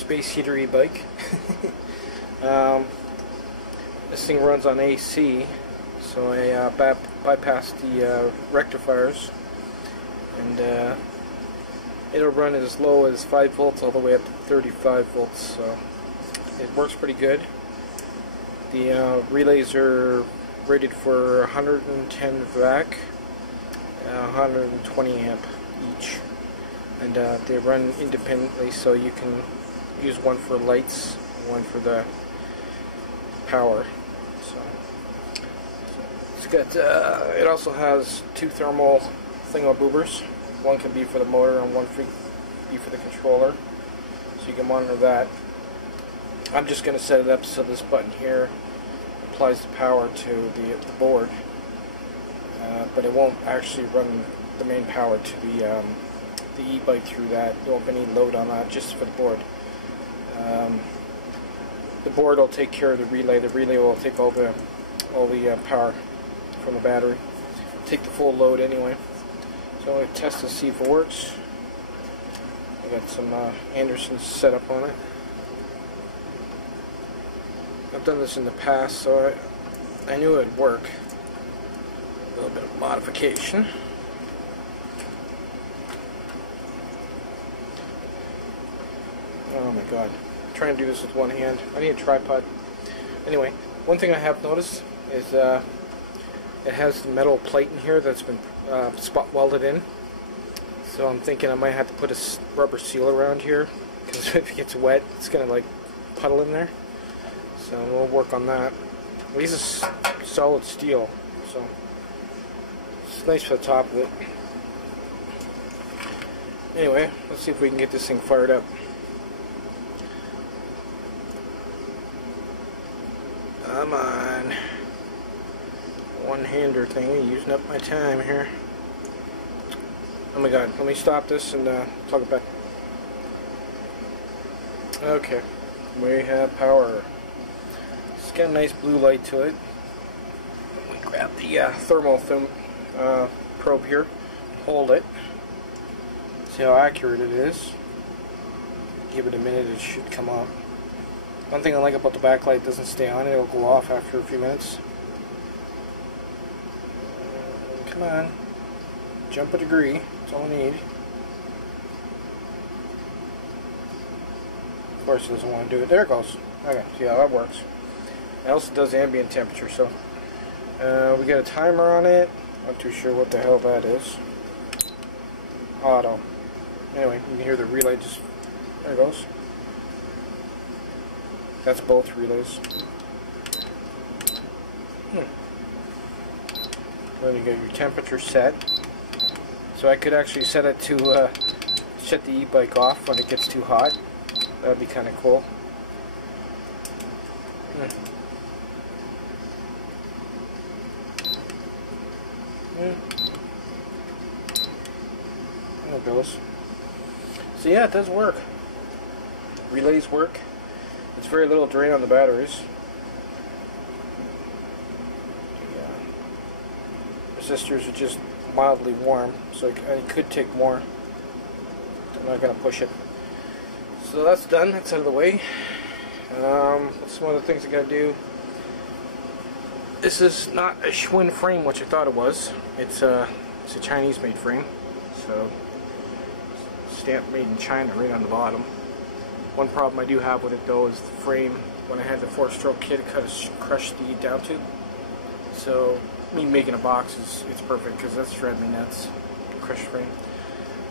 space heater e-bike. This thing runs on AC, so I bypassed the rectifiers, and it'll run as low as 5 volts all the way up to 35 volts, so it works pretty good. The relays are rated for 110 vac, 120 amp each, and they run independently, so you can use one for lights, one for the power. So it's got. It also has 2 thermal thingaboobers. One can be for the motor and one can be for the controller, so you can monitor that. I'm just going to set it up so this button here applies the power to the board, but it won't actually run the main power to the e-bike through that. There won't be any load on that, just for the board. The board will take care of the relay. The relay will take all the power from the battery. Take the full load anyway. So I'm going to test to see if it works. I got some Andersons set up on it. I've done this in the past, so I knew it would work. A little bit of modification. Oh my god. I'm trying to do this with one hand. I need a tripod. Anyway, one thing I have noticed is it has the metal plate in here that's been spot welded in. So I'm thinking I might have to put a rubber seal around here, because if it gets wet, it's going to like puddle in there. So we'll work on that. These are solid steel, so it's nice for the top of it. Anyway, let's see if we can get this thing fired up. Come on. One-hander thing, using up my time here. Oh my god, let me stop this and plug it back. Okay, we have power. It's got a nice blue light to it. Let me grab the thermal probe here, hold it, see how accurate it is. Give it a minute, it should come on. One thing I like about the backlight, it doesn't stay on, it'll go off after a few minutes. Come on, jump a degree, that's all I need. Of course it doesn't want to do it, there it goes. Okay, see how that works. It also does ambient temperature, so we got a timer on it. Not too sure what the hell that is. Auto. Anyway, you can hear the relay just, there it goes. That's both relays. Then you get your temperature set. So I could actually set it to shut the e-bike off when it gets too hot. That'd be kind of cool. There it goes. So yeah, it does work. Relays work. It's very little drain on the batteries. The resistors are just mildly warm, so I could take more. I'm not going to push it. So that's done. That's out of the way. Some other things I got to do. This is not a Schwinn frame, which I thought it was. It's a Chinese-made frame. So stamp made in China right on the bottom. One problem I do have with it though is the frame. When I had the 4-stroke kit, it kind of crushed the down tube. So me making a box it's perfect, because that's driving me nuts. Crushed frame.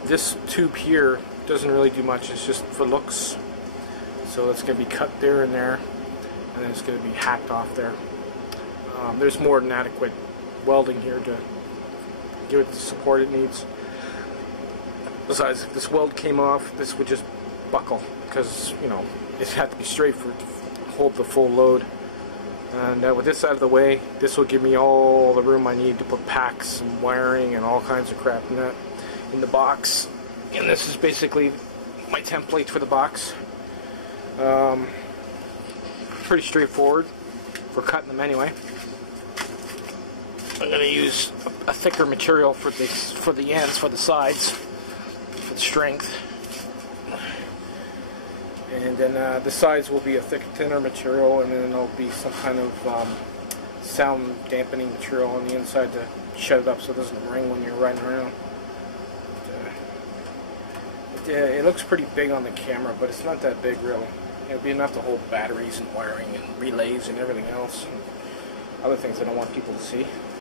This tube here doesn't really do much. It's just for looks. So it's going to be cut there and there, and then it's going to be hacked off there. There's more than adequate welding here to give it the support it needs. Besides, if this weld came off, this would just buckle, because, you know, it had to be straight for it to hold the full load. And with this out of the way, this will give me all the room I need to put packs and wiring and all kinds of crap in the box. And this is basically my template for the box. Pretty straightforward for cutting them anyway. I'm going to use a thicker material for the ends, for the sides, for the strength. And then the sides will be a thick, thinner material, and then there'll be some kind of sound dampening material on the inside to shut it up so it doesn't ring when you're riding around. It looks pretty big on the camera, but it's not that big really. It'll be enough to hold batteries and wiring and relays and everything else, and other things I don't want people to see.